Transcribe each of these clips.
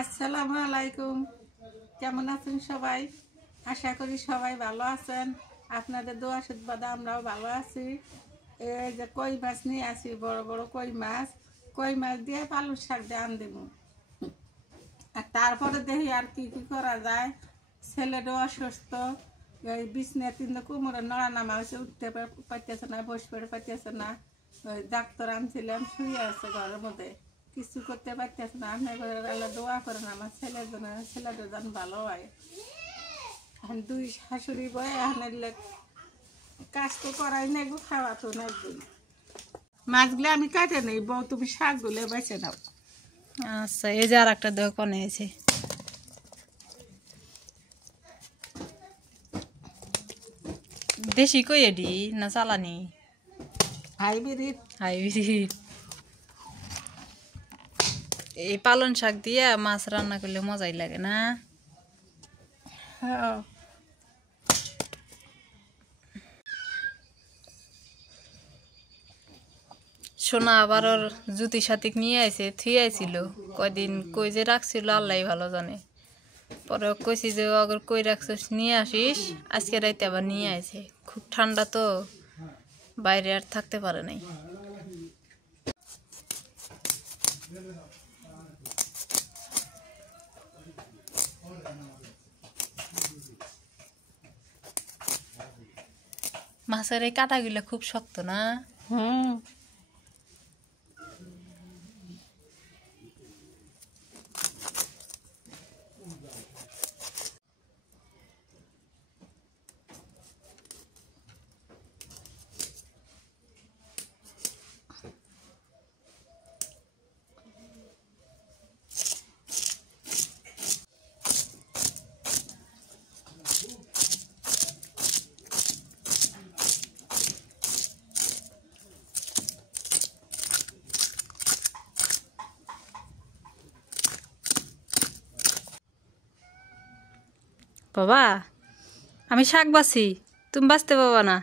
আসসালামু আলাইকুম। কেমন আছেন সবাই? আশা করি সবাই ভালো আছেন। আপনাদের দোয়া আশীর্বাদে আমরাও ভালো আছি। এই যে কই মাছ নিয়ে আসি, বড় বড় কই মাছ দিয়ে পালং শাক দিয়ে দেব। আর তারপরে দেখি আর কি কি করা যায়। ছেলেটাও অসুস্থ, এই বিছনায় তিনটা কোমরে নড়া নামা হয়েছে, উঠতে পারতেছে না, বসতে পারতেছে না। ওই ডাক্তার আনছিলাম, শুয়ে আছে ঘরের মধ্যে, কিছু করতে পারতেছে না। আপনার আল্লাহ দোয়া করেন আমার ছেলের জন্য, ছেলেদের যেন ভালো হয়। এখন দুই শাশুড়ি বই এখন কাজ তো করাই নাই, খাওয়া তো না। একদিন মাছগুলো আমি কাটে নেই, বউ তুমি শাকগুলো বেছে দাও। আচ্ছা, এই যে আর একটা দোকানে আছে। দেশি কই এডি না চালানি? হাইব্রিড। হাইব্রিড। এই পালং শাক দিয়ে মাছ রান্না করলে মজাই লাগে না? হ্যাঁ, সোনা আবার ওর জুতি সাতিক নিয়ে আইছে, থুই আইছিল কয়দিন, কই যে রাখছিল আল্লাহ ভালো জানে। পরে কইছি যে অগর কই রাখছিস নিয়ে আসিস, আজকে রাইতে আবার নিয়ে আইছে। খুব ঠান্ডা তো, বাইরে আর থাকতে পারে নাই। মাছের এই কাঁটাগুলো খুব শক্ত না? হুম। বাবা, আমি শাক বাছি, তুমি বাঁচতে পাবা না।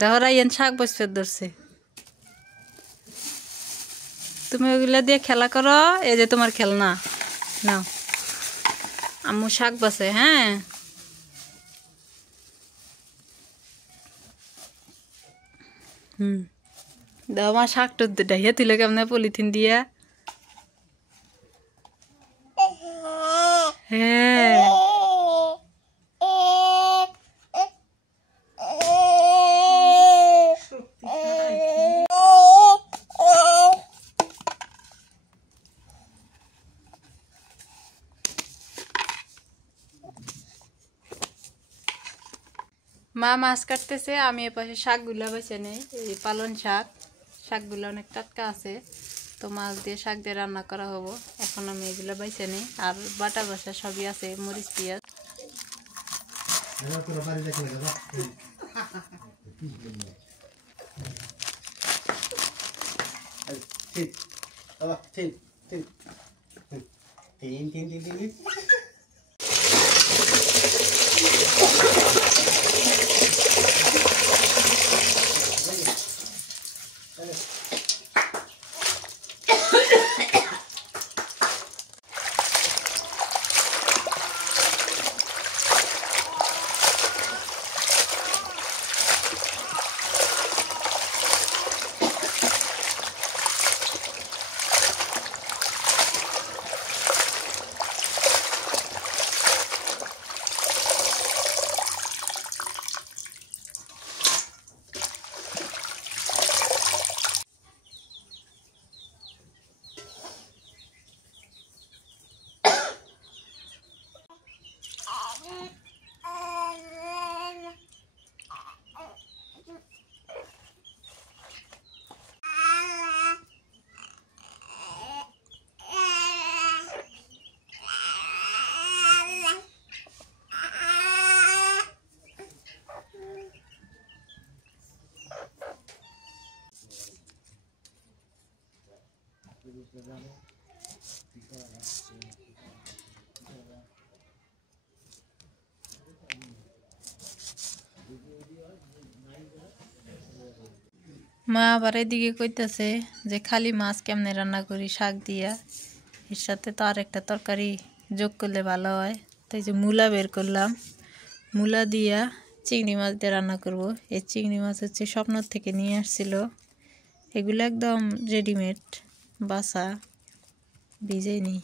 দেখো রাইয়ান শাক বাঁচতে ধরছে। তুমি ওগুলা দিয়ে খেলা করো, এই যে তোমার খেলনা নাও। আম্মু শাক বাছে, হ্যাঁ। দাও মা, শাকটা ডাইয়া তুলে কেমন পলিথিন দিয়া। হ্যাঁ, মা মাছ কাটতেছে, আমি এপাশে শাকগুলা বেছে নেই। এই পালং শাকগুলো অনেক টাটকা আছে, তো মাছ দিয়ে শাক দিয়ে রান্না করা হবো। এখন আমি এগুলো বেছে নেই, আর বাটা বাসা সবই আছে, মরিচ পেঁয়াজ। মা আবার এদিকে কইতাছে যে খালি মাছ কেমনে রান্না করি শাক দিয়া। এর সাথে তো আর একটা তরকারি যোগ করলে ভালো হয়, তাই যে মূলা বের করলাম। মূলা দিয়া চিংড়ি মাছ দিয়ে রান্না করব। এই চিংড়ি মাছ হচ্ছে স্বপ্নর থেকে নিয়ে আসছিল, এগুলো একদম রেডিমেড বাসা, ভিজেই নি,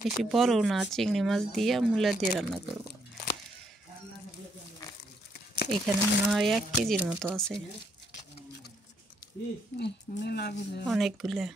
বেশি বড় না। চিংড়ি মাছ দিয়ে মূলা দিয়ে রান্না করব। এখানে মনে হয় 1 কেজির মতো আছে, অনেকগুলো।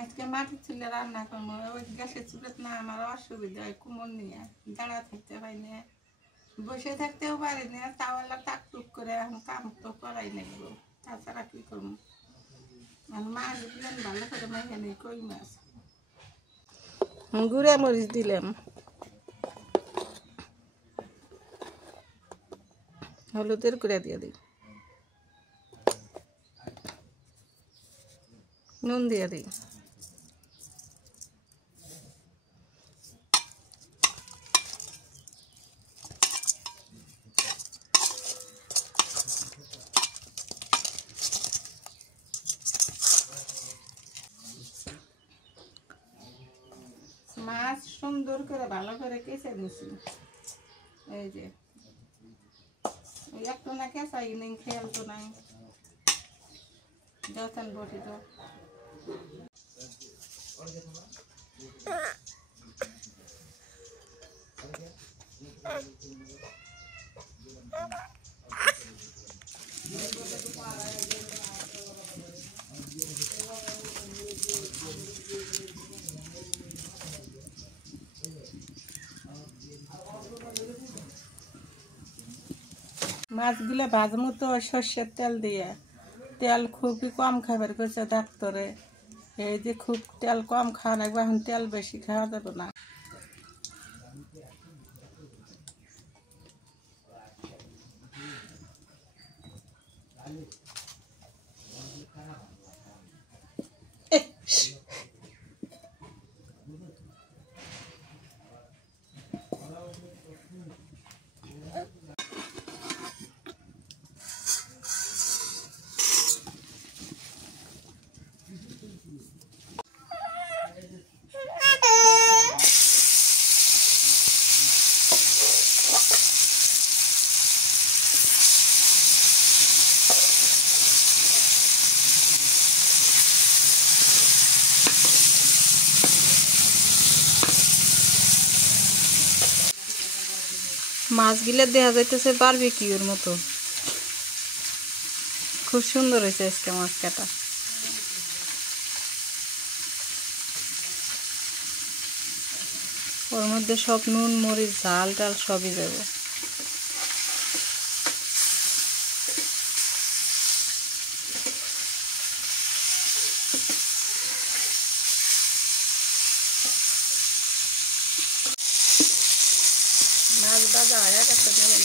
আজকে মাটির চুলে রান্না করবো। ওই গ্যাসের চুলে না আমার অসুবিধা হয়, কুমোর নিয়ে দাঁড়া থাকতে পারি না, বসে থাকতেও পারি না। তাওয়ালা টাক টুক করে এখন কাম তো করাই নেব, তাছাড়া কি করবো। মাছ দিলেন ভালো করে মাইকে নেই, কই মাছ গুঁড়া মরিচ দিলাম, হলুদের গুঁড়া দিয়ে দিই, নুন দিয়ে দিই। মাছ সুন্দর করে ভালো করে কেচে নিছি। এই যে একটু না কেঁচাই নেই, খেয়াল তো নাই, যতন বটি তো মাছগুলো ভাজমু তো সর্ষের তেল দিয়ে। তেল খুবই কম খাবার করছে ডাক্তারে, এই যে খুব তেল কম খাওয়া লাগবে, এখন তেল বেশি খাওয়া যাবে না। মাছগুলো দেখা যাইতেছে বারবিকিউর মতো, খুব সুন্দর হয়েছে আজকে মাছ কাটা। ওর মধ্যে সব নুন মরিচ ঝাল টাল সবই যাবে। মাছ ভাজা হয়ে গেছে, যেমন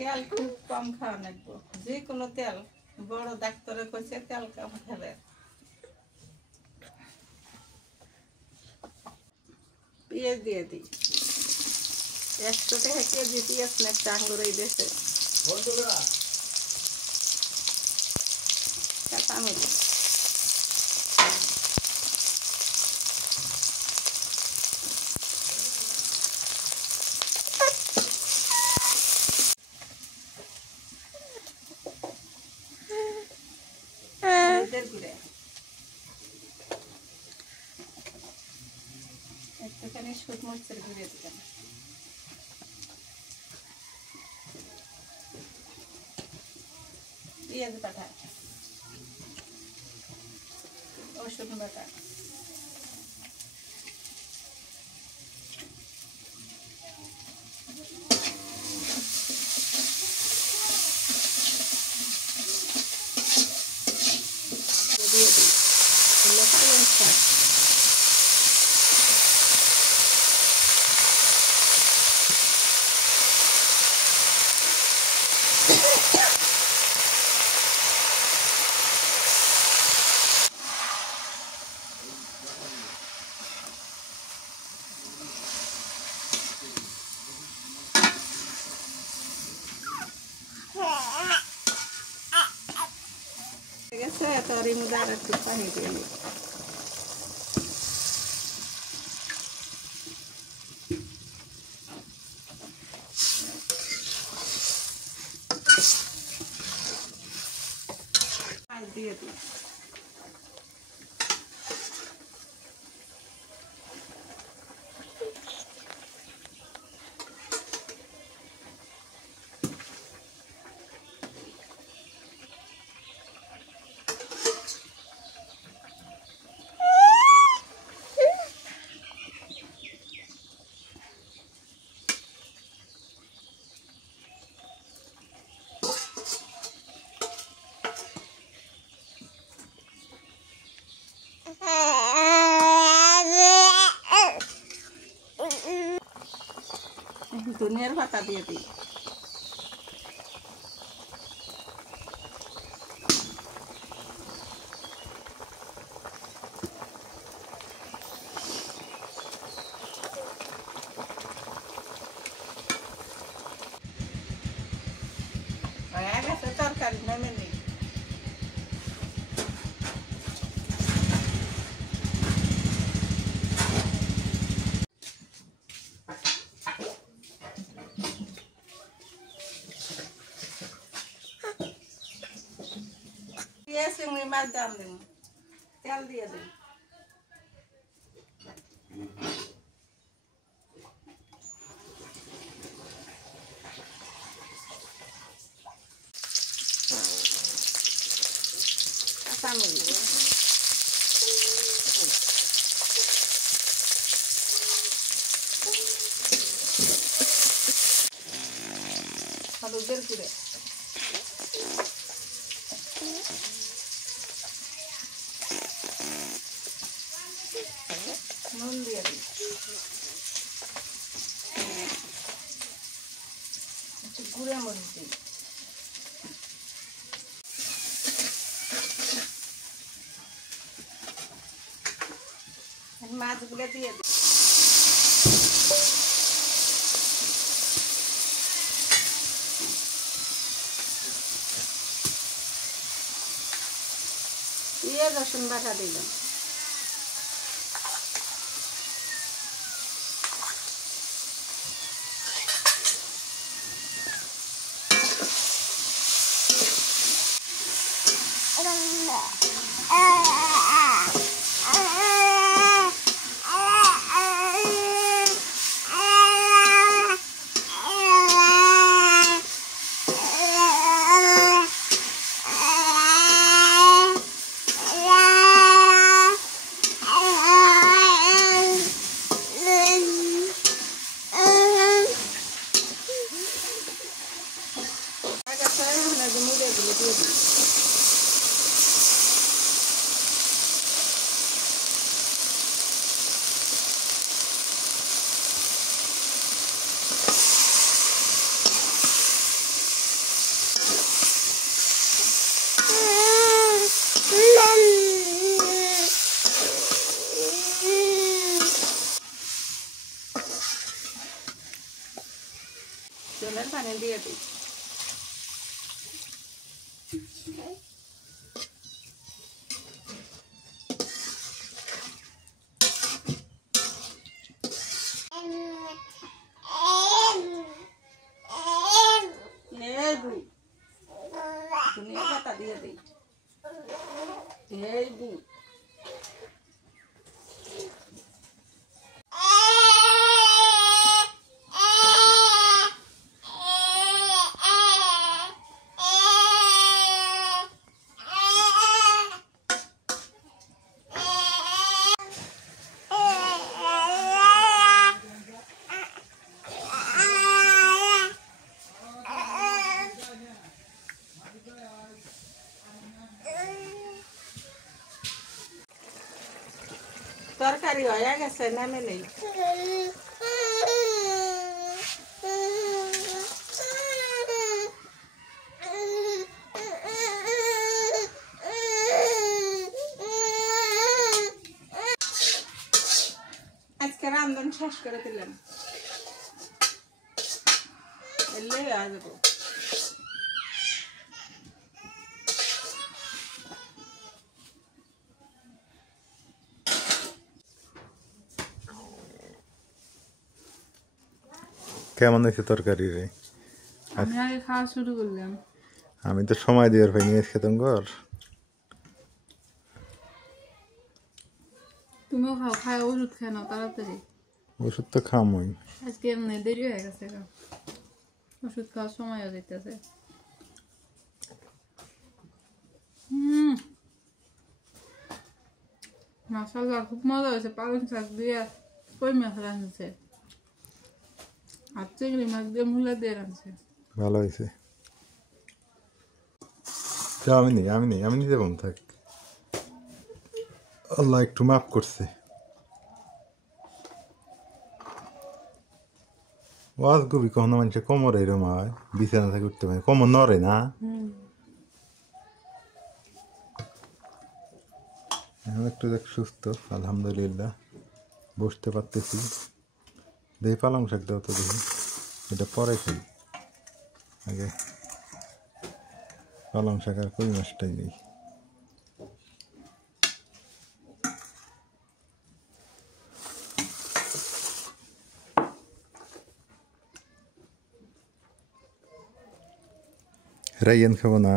তেল খুব কম খাওয়া লাগবো, যে কোনো তেল। বড় ডাক্তারে কইছে তেল কম খাবে। পেঁয়াজ দিয়ে দিই, 100 টাকা কেজি পেঁয়াজ না, একটা আঙ্গুরই দিয়েছে। কাঁচামরিচ, হলুদের গুঁড়া, একটুখানি শুকনো মরিচের গুঁড়ো দিলাম, পেঁয়াজ বাটা, রসুন বাটা, দিয়ে দিই পালং শাক, ঠিক আছে। তোর এই মধ্যে আর একটু পানি দিয়ে দিই। মাছ দিয়ে দিই, ধনিয়ার পাতা দিয়ে দিই, হয়ে গেছে তরকারি, নামে নিই। চিংড়ি মাছ দাম দিন, তেল দিয়ে দিন, কাঁচামরিচ, হলুদের গুঁড়ো, নুন দিয়ে দিই, একটু গুঁড়া মরিচ দিই, মাছগুলো দিয়ে দিই, পেঁয়াজ রসুন বাটা দিলাম, জলের পানি দিয়ে দিই। ধনিয়া পাতা দিয়ে দিই। এই দিই তরকারি হয়ে গেছে, নামে নেই। আজকে রান্ধন শেষ করে দিলাম, এলেই আসবো। কেমন হয়েছে তরকারি রে? আমি আগে খাওয়া শুরু করলাম। আমি তো সময় দেওয়ার পাইনি আজকে তোমার। তুমিও খাও, খায় ওষুধ খায় না তাড়াতাড়ি। ওষুধ তো খামই। আজকে এমনি দেরি হয়ে গেছে, ওষুধ খাওয়ার সময় হয়ে যেতেছে। মাশাআল্লাহ, খুব মজা হয়েছে। পালং শাক দিয়ে কই মাছ রাঁধছে, আর চিংড়ি মাছ দিয়ে মূলা দিয়ে রাঁধছে। ভালো হয়েছে। আমি নিজে বন্ধ থাক। আল্লাহ একটু মাফ করছে। ওয়াজ গুবি কখনো মানুষের কোমর এরম হয়, বিছানা থেকে উঠতে পারে, কোমর নড়ে না। এখন একটু দেখ সুস্থ, আলহামদুলিল্লাহ, বসতে পারতেছি। দেখি পালং শাক দেওয়া তো দেখি, এটা পরে খাই, আগে পালং শাক আর কই মাছটাই নেই। রাইয়ান খাবো না?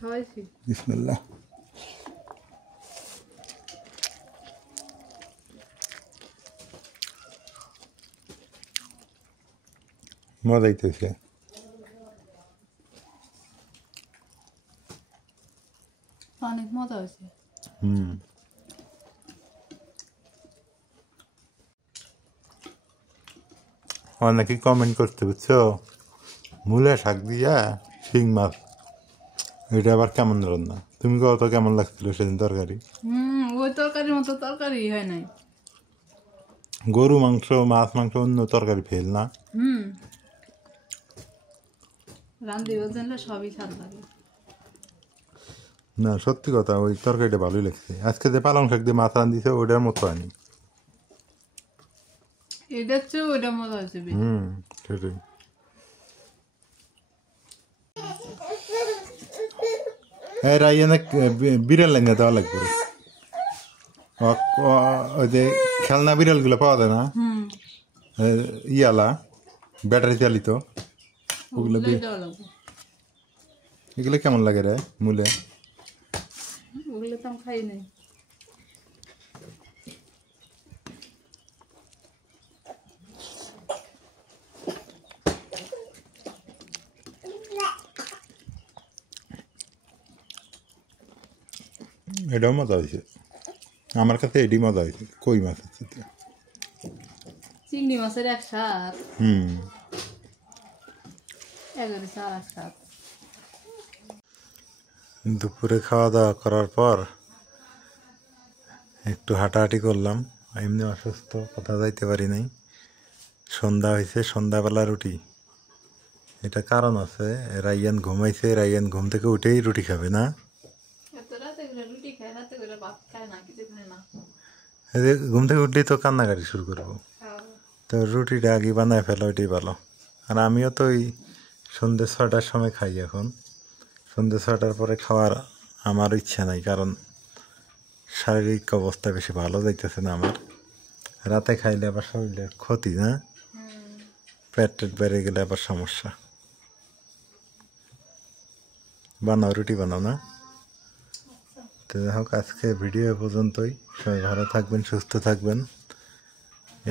খাওয়াইছি। বিসমিল্লাহ। মজা হইতেছে। অনেক মজা হয়েছে। অনেকে কমেন্ট করতে, বুঝছো, মূলা শাক দিয়া শিং মাছ, এটা আবার কেমন রান্না? তুমি কত কেমন লাগছিল সেদিন তরকারি? ওই তরকারির মতো তরকারি হয় নাই। গরু মাংস, মাছ মাংস, অন্য তরকারি ফেল না। রান্ধিও জানলে সবই স্বাদ লাগে। না, সত্যি কথা, ওই তরকারিটা ভালোই লাগছে। আজকে যে পালং শাক দিয়ে মাছ রান্ধিছে ওটার মতো হয়নি। এটার চেয়ে ওইটা মজা হয়েছে বেশি। সেটাই। হ্যাঁ, রাইয়ানে বিড়াল লাইনে দেওয়া লাগবে। ওই যে খেলনা বিড়ালগুলো পাওয়া যায় না, ইয়ালা ব্যাটারি চালিত, ওগুলো এগুলো কেমন লাগে রে মূলে? ওগুলো তো আমি খাই নাই। এটাও মজা হয়েছে, আমার কাছে এটি মজা হয়েছে। কই মাছ আছে, চিংড়ি মাছের এক স্বাদ, একেবারে সারা স্বাদ। দুপুরে খাওয়া দাওয়া করার পর একটু হাঁটাহাঁটি করলাম। এমনি অসুস্থ, কোথাও যাইতে পারি নাই। সন্ধ্যা হয়েছে, সন্ধ্যাবেলা রুটি। এটা কারণ আছে, রাইয়ান ঘুমাইছে, রাইয়ান ঘুম থেকে উঠেই রুটি খাবে না। ঘুম থেকে উঠলেই তো কান্নাকাটি শুরু করবো। তো রুটিটা আগে বানায় ফেলো, ওইটাই ভালো। আর আমিও তো ওই সন্ধ্যে 6টার সময় খাই এখন। সন্ধ্যে 6টার পরে খাওয়ার আমার ইচ্ছা নাই, কারণ শারীরিক অবস্থা বেশি ভালো যাইতেছে না আমার। রাতে খাইলে আবার শরীরের ক্ষতি, না পেট টেট বেড়ে গেলে আবার সমস্যা। বানাও, রুটি বানাও না। তো যাই হোক, আজকে ভিডিও এ পর্যন্তই। সবাই ভালো থাকবেন, সুস্থ থাকবেন,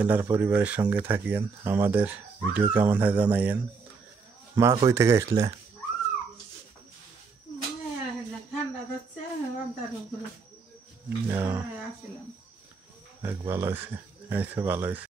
এলার পরিবারের সঙ্গে থাকিয়েন। আমাদের ভিডিও কেমন হয় জানাইয়েন। মা কই থেকে আসলে? ঠান্ডা যাচ্ছে তার উপরে আসলাম। ভালো হয়েছে, ভালো হয়েছে।